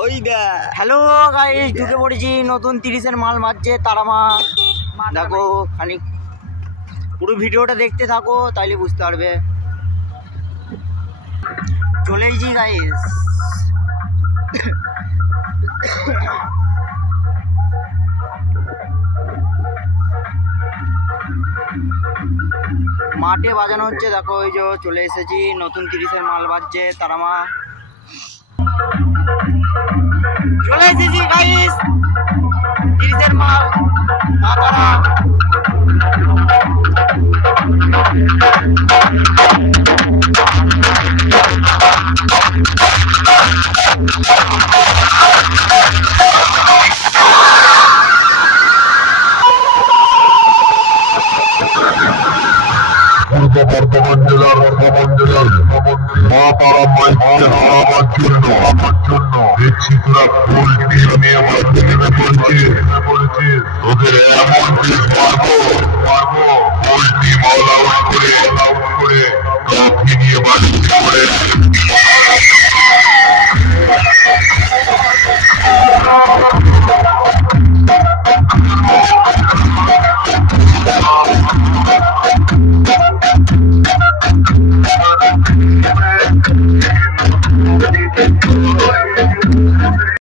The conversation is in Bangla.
ওই দা হ্যালো গাইস, ঢুকে পড়েছি নতুন 30-এর মাল মারছে তারামা। দেখো খানিক পুরো ভিডিওটা দেখতে থাকো, তাইলে বুঝতে পারবে। চলে এসেছি গাইস। মাঠে বাজানো হচ্ছে, দেখো ওই যে চলে এসেছি, নতুন 30-এর মাল বাজছে তারামা। চলে এসেছি গাইস, 30-এর মাল তারা। বর্ধমান জেলার মা তারা মাইকে হারাবার জন্য দেখছি তোরা পোল্ট্রি নিয়ে নেমে পড়েছে। তোদের এমন পিস মারবো পোল্ট্রি মাল আউট করে কাউকে নিয়ে বাড়ি